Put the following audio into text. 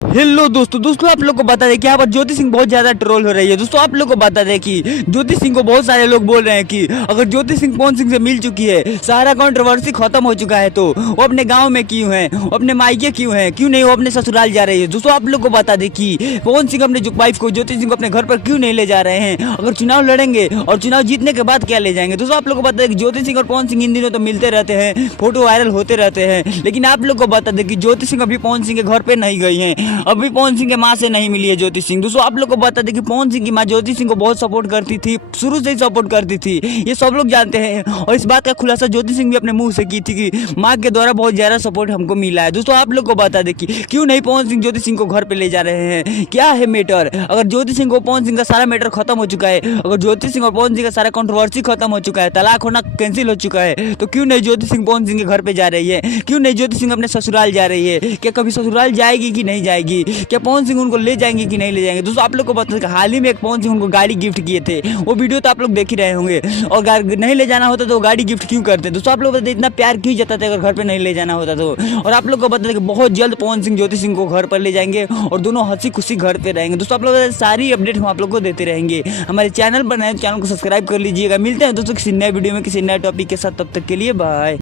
Hello दोस्तों आप लोग को बता दें कि यहाँ पर ज्योति सिंह बहुत ज्यादा ट्रोल हो रही है। दोस्तों आप लोग को बता दें कि ज्योति सिंह को बहुत सारे लोग बोल रहे हैं कि अगर ज्योति सिंह पवन सिंह से मिल चुकी है, सारा कंट्रोवर्सी खत्म हो चुका है, तो वो अपने गांव में क्यों है, वो अपने मायके क्यों है, क्यों नहीं वो अपने ससुराल जा रही है। दोस्तों आप लोग को बता दें कि पवन सिंह अपने वाइफ को, ज्योति सिंह को अपने घर पर क्यों नहीं ले जा रहे हैं। अगर चुनाव लड़ेंगे और चुनाव जीतने के बाद क्या ले जाएंगे। दोस्तों आप लोग को बता दें कि ज्योति सिंह और पवन सिंह इन दिनों तो मिलते रहते हैं, फोटो वायरल होते रहते हैं, लेकिन आप लोग को बता दें कि ज्योति सिंह अभी पवन सिंह के घर पे नहीं गई है, अभी पवन सिंह के माँ से नहीं मिली है ज्योति सिंह। दोस्तों आप लोग को बता दें कि पवन सिंह की माँ ज्योति सिंह को बहुत सपोर्ट करती थी, शुरू से ही सपोर्ट करती थी, ये सब लोग जानते हैं। और इस बात का खुलासा ज्योति सिंह भी अपने मुंह से की थी कि माँ के द्वारा बहुत ज्यादा सपोर्ट हमको मिला है। दोस्तों आप लोग को बता दें कि क्यों नहीं पवन सिंह ज्योति सिंह को घर पे ले जा रहे हैं, क्या है मैटर। अगर ज्योति सिंह को पवन सिंह का सारा मैटर खत्म हो चुका है, अगर ज्योति सिंह और पवन सिंह का सारा कंट्रोवर्सी खत्म हो चुका है, तलाक होना कैंसिल हो चुका है, तो क्यों नहीं ज्योति सिंह पवन सिंह के घर पे जा रही है, क्यों नहीं ज्योति सिंह अपने ससुराल जा रही है। क्या कभी ससुराल जाएगी कि नहीं जाएगी, क्या पवन सिंह उनको ले जाएंगे कि नहीं ले जाएंगे। दोस्तों आप लोग को बता दें हाल ही में एक पवन सिंह उनको गाड़ी गिफ्ट किए थे, वो वीडियो तो आप लोग देख ही रहे होंगे। और नहीं ले जाना होता तो वो गाड़ी गिफ्ट क्यों करते। दोस्तों आप लोग बता दें इतना प्यार क्यों जताते अगर घर पे नहीं ले जाना होता तो। और आप लोग को बता दें कि बहुत जल्द पवन सिंह ज्योति सिंह को घर पर ले जाएंगे और दोनों हंसी खुशी घर पे रहेंगे। दोस्तों आप लोग सारी अपडेट हम आप लोग को देते रहेंगे। हमारे चैनल पर नए, चैनल को सब्सक्राइब कर लीजिएगा। मिलते हैं दोस्तों किसी नए वीडियो में किसी नए टॉपिक के साथ, तब तक के लिए बाय।